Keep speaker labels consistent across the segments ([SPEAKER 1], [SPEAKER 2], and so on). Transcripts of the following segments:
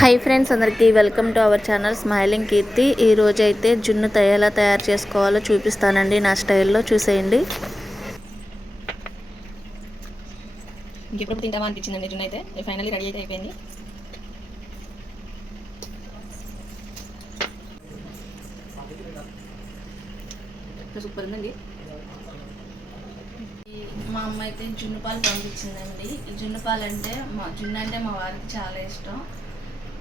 [SPEAKER 1] High friends అందరికీ welcome to our channel smiling Keerthi ఈ రోజు అయితే జున్ను ఎలా తయారు చేసుకోవాలో చూపిస్తానండి. నా స్టైల్లో చూసేయండి.
[SPEAKER 2] ఇంకెప్పుడు తింటామా అనిపించిందండి జున్ను అయితే? ఫైనల్లీ రెడీ అయితే అయిపోయింది. సూపర్ ఉందండి.
[SPEAKER 1] ఈ- మా అమ్మ అయితే జున్ను పాలు పంపించిందండి. ఈ జున్ను పాలు అంటే మా జున్ను అంటే మా వారికి చాలా ఇష్టం.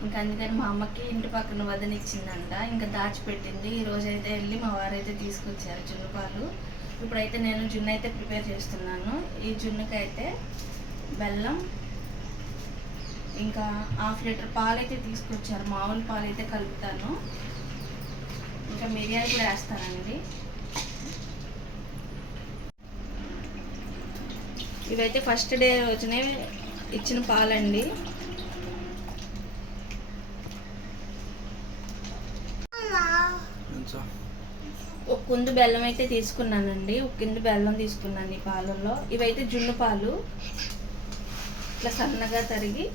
[SPEAKER 1] ఇంకా అందుకని మా అమ్మకి ఇంటి పక్కన వదనిచ్చిందంట ఇంకా దాచిపెట్టింది. ఈ రోజు అయితే వెళ్ళి మా వారైతే తీసుకొచ్చారు జున్ను పాలు. ఇప్పుడైతే నేను జున్ను అయితే ప్రిపేర్ చేస్తున్నాను. ఈ జున్నుకైతే బెల్లం ఇంకా హాఫ్ లీటర్ పాలు అయితే తీసుకొచ్చారు. మామూలు పాలు అయితే కలుపుతాను. ఇంకా మిరియాలు కూడా వేస్తానండి. ఇవైతే ఫస్ట్ డే రోజునే ఇచ్చిన పాలండి. ఒక కుందు బెల్లం అయితే తీసుకున్నానండి. ఒక కింద బెల్లం తీసుకున్నాను ఈ పాలల్లో. ఇవైతే జున్ను పాలు. ఇట్లా సన్నగా తరిగి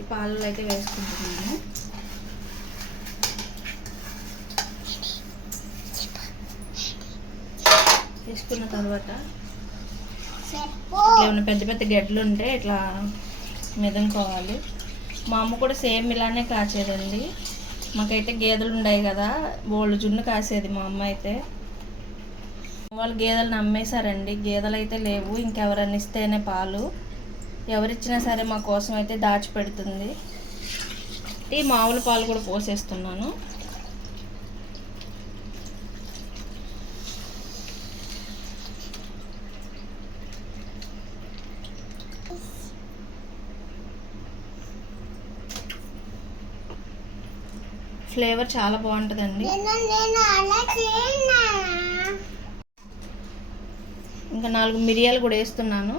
[SPEAKER 1] ఈ పాలలో అయితే వేసుకుంటున్నాను. తీసుకున్న తర్వాత ఏమైనా పెద్ద పెద్ద గడ్డలు ఉంటే ఇట్లా మెదునుకోవాలి. మా అమ్మ కూడా సేమ్ ఇలానే కాచేదండి. మాకైతే గేదెలు ఉన్నాయి కదా బోళ్ళు జున్ను కాసేది మా అమ్మ అయితే. వాళ్ళు గేదెలను అమ్మేశారండి గేదెలు అయితే లేవు ఇంకెవరన్నా ఇస్తేనే పాలు. ఎవరిచ్చినా సరే మా కోసం అయితే దాచిపెడుతుంది. ఈ మామూలు పాలు కూడా పోసేస్తున్నాను. ఫ్లేవర్ చాలా బాగుంటుందండి. ఇంకా నాలుగు మిరియాలు కూడా వేస్తున్నాను.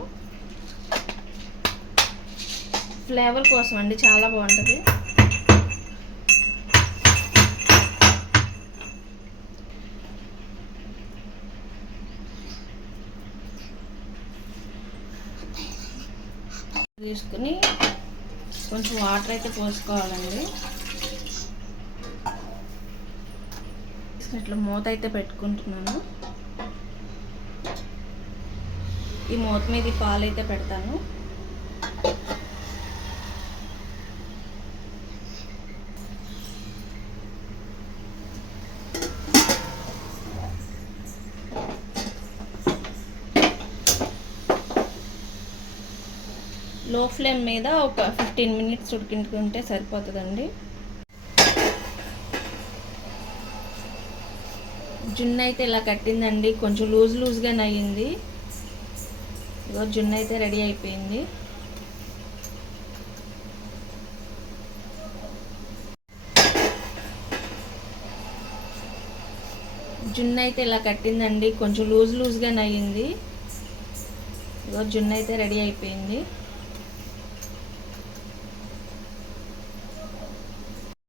[SPEAKER 1] ఫ్లేవర్ కోసం అండి చాలా బాగుంటుంది. తీసుకుని కొంచెం వాటర్ అయితే పోసుకోవాలండి. ఇట్లా మూత అయితే పెట్టుకుంటున్నాను. ఈ మూత మీద ఈ పాలు అయితే పెడతాను. లో ఫ్లేమ్ మీద ఒక ఫిఫ్టీన్ మినిట్స్ ఉడికించుకుంటే సరిపోతుందండి. జున్ను అయితే ఇలా కట్టిందండి. కొంచెం లూజ్ లూజ్గానే నయ్యింది ఇగో జున్ను అయితే రెడీ అయిపోయింది. జున్ను అయితే ఇలా కట్టిందండి. కొంచెం లూజ్ లూజ్గానే నయ్యింది ఇగో జున్ను అయితే రెడీ అయిపోయింది.